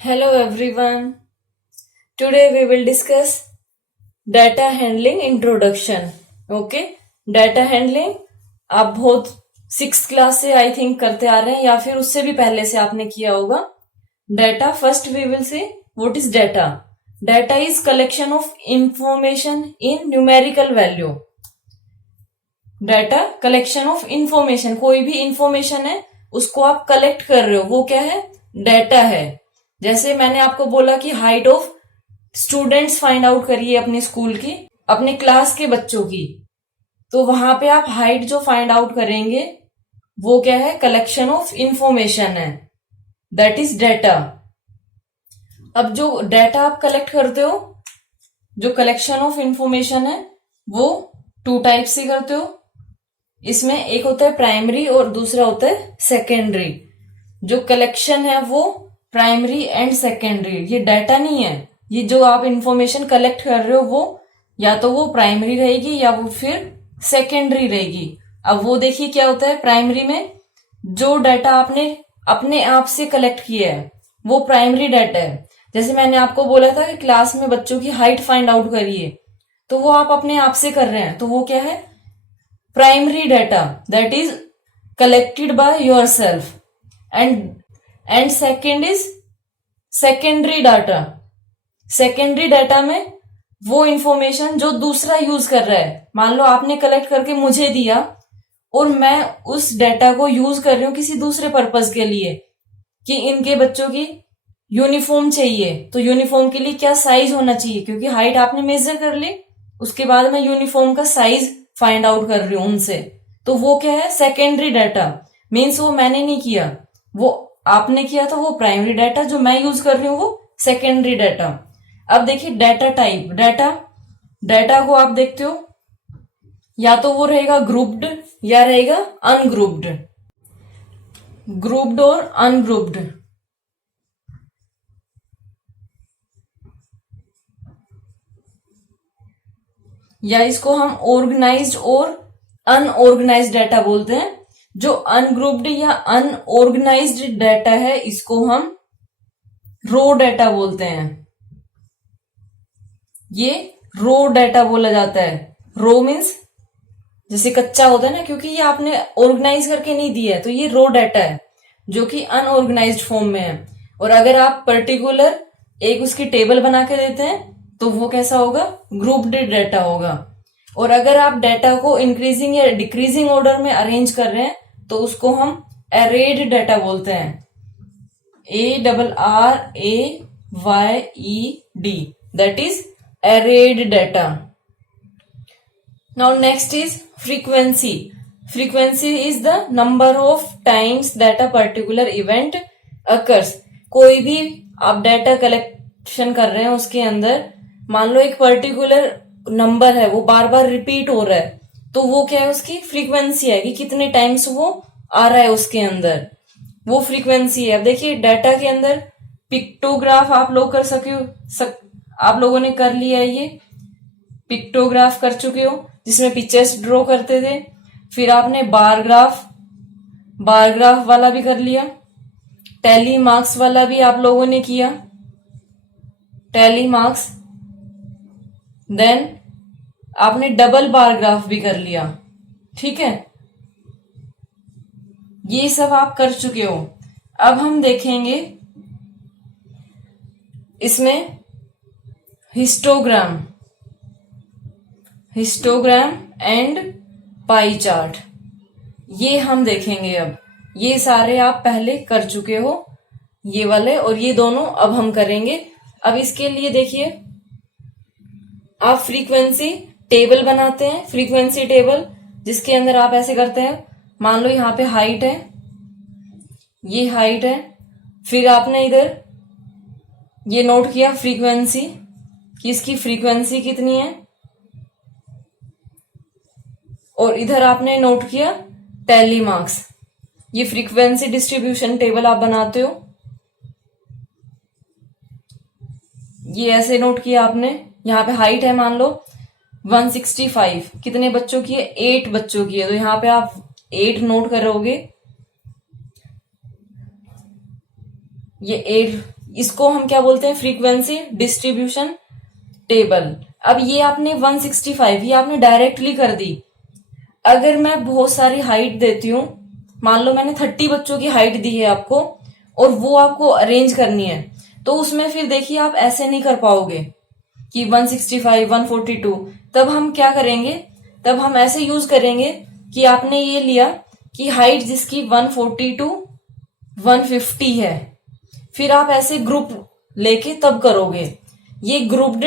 Hello everyone. Today we will discuss data handling introduction. Okay, data handling आप बहुत 6th class से I think करते आ रहे हैं या फिर उससे भी पहले से आपने किया होगा. Data, first we will say what is data. Data is collection of information in numerical value. Data collection of information, कोई भी इंफॉर्मेशन है उसको आप कलेक्ट कर रहे हो, वो क्या है? डाटा है. जैसे मैंने आपको बोला कि height of students find out करिए अपने स्कूल की, अपने क्लास के बच्चों की, तो वहां पे आप हाइट जो फाइंड आउट करेंगे वो क्या है? कलेक्शन ऑफ इंफॉर्मेशन है, दैट इज डाटा. अब जो डाटा आप कलेक्ट करते हो, जो कलेक्शन ऑफ इंफॉर्मेशन है, वो 2 टाइप से करते हो. इसमें एक होता है प्राइमरी और दूसरा होता है सेकेंडरी. जो कलेक्शन है वो प्राइमरी एंड सेकेंडरी. ये डाटा नहीं है, ये जो आप इंफॉर्मेशन कलेक्ट कर रहे हो वो या तो वो प्राइमरी रहेगी या वो फिर सेकेंडरी रहेगी. अब वो देखिए क्या होता है. प्राइमरी में जो डाटा आपने अपने आप से कलेक्ट किया है वो प्राइमरी डाटा है. जैसे मैंने आपको बोला था कि क्लास में बच्चों की हाइट फाइंड आउट करिए, तो वो आप अपने आप से कर रहे हैं, तो वो क्या है? Primary data, that is collected by yourself. And second is secondary data. Secondary data में वो इंफॉर्मेशन जो दूसरा यूज कर रहा है, मान लो आपने कलेक्ट करके मुझे दिया और मैं उस डाटा को यूज कर रही हूं किसी दूसरे पर्पस के लिए, कि इनके बच्चों की यूनिफॉर्म चाहिए, तो यूनिफॉर्म के लिए क्या साइज होना चाहिए, क्योंकि हाइट आपने मेजर कर ली, उसके बाद मैं यूनिफॉर्म का साइज फाइंड आउट कर रही हूं उनसे, तो वो क्या है? Secondary data. मीन्स वो मैंने नहीं किया, वो आपने किया, तो वो प्राइमरी डाटा. जो मैं यूज कर रही हूँ वो सेकेंडरी डाटा. अब देखिए डाटा टाइप. डाटा को आप देखते हो या तो वो रहेगा ग्रुप्ड या रहेगा अनग्रुप्ड. ग्रुप्ड और अनग्रुप्ड. या इसको हम ऑर्गेनाइज्ड और अनऑर्गेनाइज्ड डाटा बोलते हैं. जो अनग्रुप्ड या अनऑर्गेनाइज्ड डाटा है इसको हम रो डाटा बोलते हैं. ये रो डाटा बोला जाता है. रो मीन्स जैसे कच्चा होता है ना, क्योंकि ये आपने ऑर्गेनाइज करके नहीं दिया है, तो ये रो डाटा है जो कि अनऑर्गेनाइज्ड फॉर्म में है. और अगर आप पर्टिकुलर एक उसकी टेबल बना के देते हैं तो वो कैसा होगा? ग्रुप्ड डाटा होगा. और अगर आप डाटा को इंक्रीजिंग या डिक्रीजिंग ऑर्डर में अरेंज कर रहे हैं तो उसको हम एरेड डाटा बोलते हैं. ARRAYED, that is arrayed data. Now next is frequency. Frequency is the number of times that a particular event occurs. कोई भी आप डाटा कलेक्शन कर रहे हैं उसके अंदर मान लो एक पर्टिकुलर नंबर है, वो बार बार रिपीट हो रहा है, तो वो क्या है? उसकी फ्रीक्वेंसी है कि कितने टाइम्स वो आ रहा है उसके अंदर, वो फ्रीक्वेंसी है. अब देखिए डाटा के अंदर पिक्टोग्राफ आप लोग कर आप लोगों ने कर लिया है. ये पिक्टोग्राफ कर चुके हो जिसमें पिक्चर्स ड्रॉ करते थे. फिर आपने बार ग्राफ वाला भी कर लिया. टैली मार्क्स वाला भी आप लोगों ने किया, टैली मार्क्स. देन आपने डबल बार ग्राफ भी कर लिया. ठीक है, ये सब आप कर चुके हो. अब हम देखेंगे इसमें हिस्टोग्राम एंड पाई चार्ट, ये हम देखेंगे. अब ये सारे आप पहले कर चुके हो, ये वाले और ये दोनों अब हम करेंगे. अब इसके लिए देखिए आप फ्रीक्वेंसी टेबल बनाते हैं. फ्रीक्वेंसी टेबल जिसके अंदर आप ऐसे करते हैं, मान लो यहाँ पे हाइट है, ये हाइट है, फिर आपने इधर ये नोट किया फ्रीक्वेंसी कि इसकी फ्रीक्वेंसी कितनी है, और इधर आपने नोट किया टैली मार्क्स. ये फ्रीक्वेंसी डिस्ट्रीब्यूशन टेबल आप बनाते हो, ये ऐसे नोट किया आपने. यहाँ पे हाइट है मान लो 165, कितने बच्चों की है? 8 बच्चों की है, तो यहाँ पे आप 8 नोट करोगे. ये 8 इसको हम क्या बोलते हैं, फ्रीक्वेंसी डिस्ट्रीब्यूशन टेबल। अब ये आपने 165 ये आपने डायरेक्टली कर दी। अगर मैं बहुत सारी हाइट देती हूं, मान लो मैंने 30 बच्चों की हाइट दी है आपको और वो आपको अरेंज करनी है, तो उसमें फिर देखिए आप ऐसे नहीं कर पाओगे कि 165 142। तब हम क्या करेंगे, तब हम ऐसे यूज करेंगे कि आपने ये लिया कि हाइट जिसकी 142 150 है, फिर आप ऐसे ग्रुप लेके तब करोगे। ये ग्रुप्ड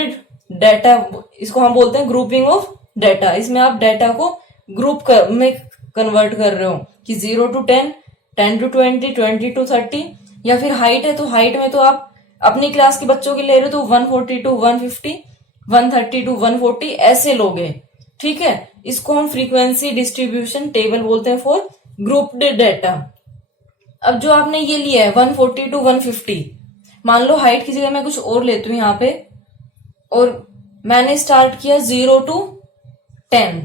डाटा, इसको हम बोलते हैं ग्रुपिंग ऑफ डाटा। इसमें आप डाटा को ग्रुप में कन्वर्ट कर रहे हो कि 0 to 10, 10 to 20, 20 to 30, या फिर हाइट है तो हाइट में तो आप अपनी क्लास के बच्चों के ले रहे हो तो 142 150, 130 to 140 ऐसे लोगे। ठीक है, इसको हम फ्रीक्वेंसी डिस्ट्रीब्यूशन टेबल बोलते हैं फॉर ग्रुप्ड डाटा। अब जो आपने ये लिया है 140 to 150, मान लो हाइट की जगह मैं कुछ और लेती हूं यहाँ पे, और मैंने स्टार्ट किया 0 to 10।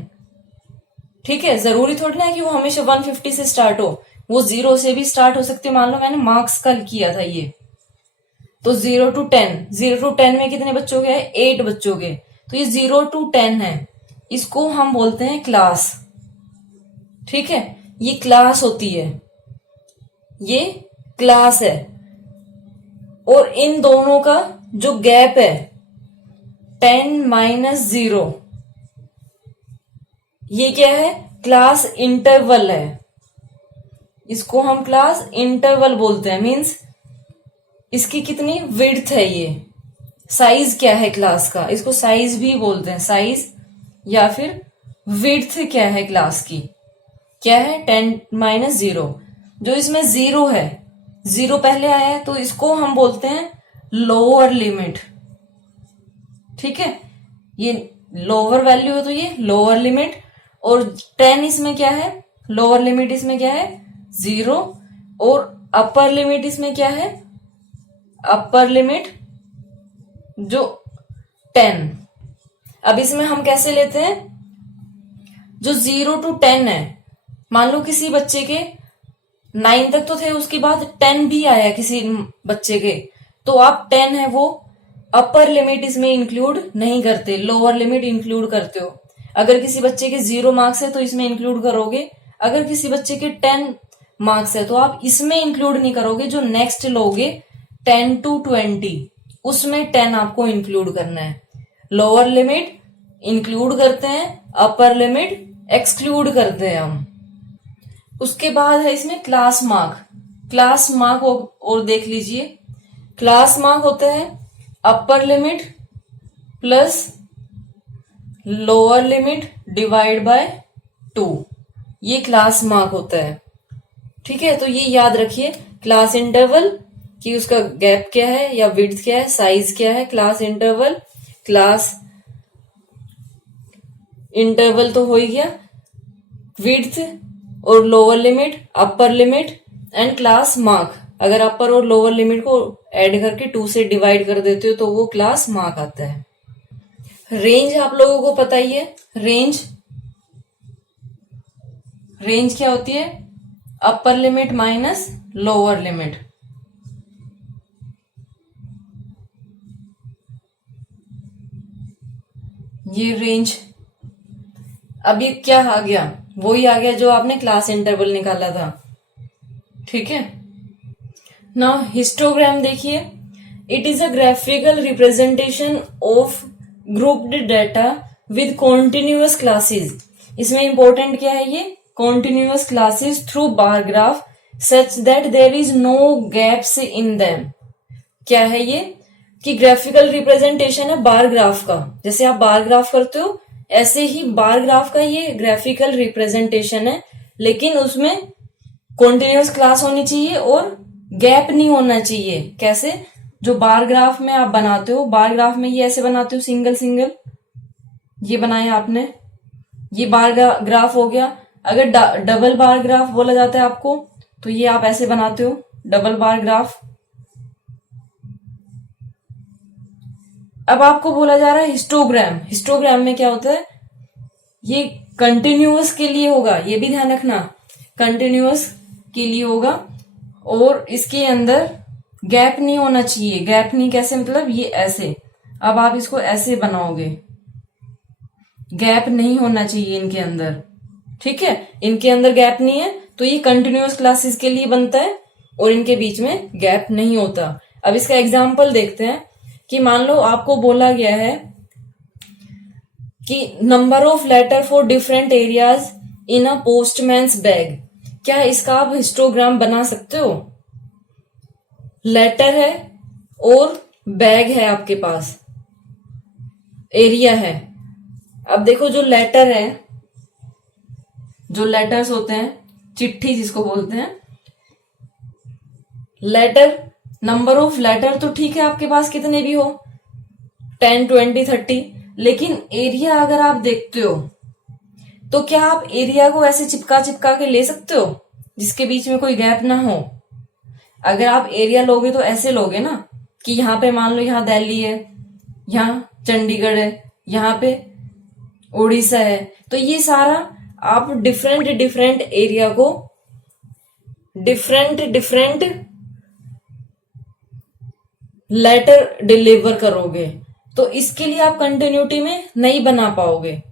ठीक है, जरूरी थोड़ी ना कि वो हमेशा 150 से स्टार्ट हो, वो 0 से भी स्टार्ट हो सकती है। मान लो मैंने मार्क्स का किया था ये, तो 0 to 10, 0 to 10 में कितने बच्चों के हैं, 8 बच्चों के, तो ये 0 to 10 है, इसको हम बोलते हैं क्लास। ठीक है, ये क्लास होती है, ये क्लास है। और इन दोनों का जो गैप है 10 - 0, ये क्या है, क्लास इंटरवल है। इसको हम क्लास इंटरवल बोलते हैं। मींस इसकी कितनी विड्थ है, ये साइज क्या है क्लास का, इसको साइज भी बोलते हैं, साइज या फिर विड्थ क्या है क्लास की, क्या है 10 - 0। जो इसमें 0 है, 0 पहले आया है, तो इसको हम बोलते हैं लोअर लिमिट। ठीक है, ये लोअर वैल्यू है तो ये लोअर लिमिट, और 10 इसमें क्या है, लोअर लिमिट इसमें क्या है 0, और अपर लिमिट इसमें क्या है, अपर लिमिट जो 10। अब इसमें हम कैसे लेते हैं, जो 0 to 10 है, मान लो किसी बच्चे के 9 तक तो थे, उसके बाद 10 भी आया किसी बच्चे के, तो आप 10 है वो अपर लिमिट इसमें इंक्लूड नहीं करते, लोअर लिमिट इंक्लूड करते हो। अगर किसी बच्चे के 0 मार्क्स है तो इसमें इंक्लूड करोगे, अगर किसी बच्चे के 10 मार्क्स है तो आप इसमें इंक्लूड नहीं करोगे। जो नेक्स्ट लोगे 10 to 20, उसमें 10 आपको इंक्लूड करना है। लोअर लिमिट इंक्लूड करते हैं, अपर लिमिट एक्सक्लूड करते हैं हम। उसके बाद है इसमें क्लास मार्क। क्लास मार्क और देख लीजिए, क्लास मार्क होता है upper limit plus lower limit divide by 2, ये क्लास मार्क होता है। ठीक है, तो ये याद रखिए, क्लास इंटरवल कि उसका गैप क्या है या विड्थ क्या है, साइज क्या है, क्लास इंटरवल, क्लास इंटरवल तो हो ही गया, विड्थ और lower limit, upper limit and class mark. अगर अपर और लोअर लिमिट को ऐड करके 2 से डिवाइड कर देते हो तो वो क्लास मार्क आता है। रेंज आप लोगों को पता ही है, रेंज क्या होती है, upper limit minus lower limit. ये रेंज अभी क्या आ गया, वही आ गया जो आपने क्लास इंटरवल निकाला था। ठीक है, नाउ हिस्टोग्राम देखिए, it is a graphical representation of grouped data with continuous classes. इसमें इंपॉर्टेंट क्या है, ये continuous classes through bar graph such that there is no gaps in them. क्या है ये, कि ग्राफिकल रिप्रेजेंटेशन है बार ग्राफ का। जैसे आप बार ग्राफ करते हो ऐसे ही बार ग्राफ का ये ग्राफिकल रिप्रेजेंटेशन है, लेकिन उसमें कॉन्टिन्यूअस क्लास होनी चाहिए और गैप नहीं होना चाहिए। कैसे, जो बार ग्राफ में आप बनाते हो, बार ग्राफ में ये ऐसे बनाते हो, सिंगल सिंगल ये बनाया आपने, ये बार ग्राफ हो गया। अगर डबल बार ग्राफ बोला जाता है आपको, तो ये आप ऐसे बनाते हो, डबल बार ग्राफ। अब आपको बोला जा रहा है हिस्टोग्राम। हिस्टोग्राम में क्या होता है, ये कंटिन्यूअस के लिए होगा, ये भी ध्यान रखना, कंटिन्यूअस के लिए होगा, और इसके अंदर गैप नहीं होना चाहिए। गैप नहीं कैसे, मतलब ये ऐसे, अब आप इसको ऐसे बनाओगे, गैप नहीं होना चाहिए इनके अंदर, ठीक है। इनके अंदर गैप नहीं है तो ये कंटिन्यूअस क्लासेस के लिए बनता है और इनके बीच में गैप नहीं होता। अब इसका एग्जाम्पल देखते हैं कि मान लो आपको बोला गया है कि number of letter for different areas in a postman's bag. क्या इसका आप हिस्टोग्राम बना सकते हो? लेटर है और बैग है आपके पास, एरिया है। अब देखो जो लेटर है, जो लेटर्स होते हैं, चिट्ठी जिसको बोलते हैं, लेटर, नंबर ऑफ लेटर तो ठीक है आपके पास कितने भी हो, 10, 20, 30, लेकिन एरिया अगर आप देखते हो तो क्या आप एरिया को ऐसे चिपका चिपका के ले सकते हो जिसके बीच में कोई गैप ना हो? अगर आप एरिया लोगे तो ऐसे लोगे ना कि यहाँ पे मान लो यहाँ दिल्ली है, यहाँ चंडीगढ़ है, यहाँ पे उड़ीसा है, तो ये सारा आप डिफरेंट डिफरेंट एरिया को डिफरेंट डिफरेंट लेटर डिलीवर करोगे, तो इसके लिए आप कंटिन्यूटी में नहीं बना पाओगे।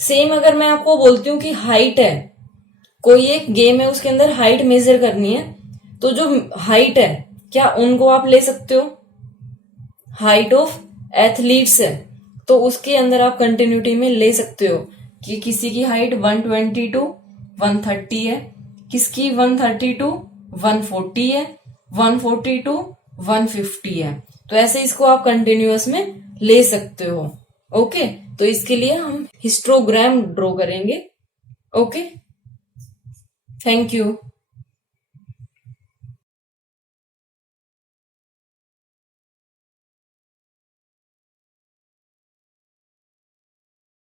सेम अगर मैं आपको बोलती हूँ कि हाइट है, कोई एक गेम है उसके अंदर हाइट मेजर करनी है, तो जो हाइट है क्या उनको आप ले सकते हो? हाइट ऑफ एथलीट्स है तो उसके अंदर आप कंटिन्यूटी में ले सकते हो कि किसी की हाइट 120 टू 130 है, किसकी 130 टू 140 है, 140 टू 150 है, तो ऐसे इसको आप कंटिन्यूअस में ले सकते हो। ओके, तो इसके लिए हम हिस्टोग्राम ड्रॉ करेंगे। Okay, thank you.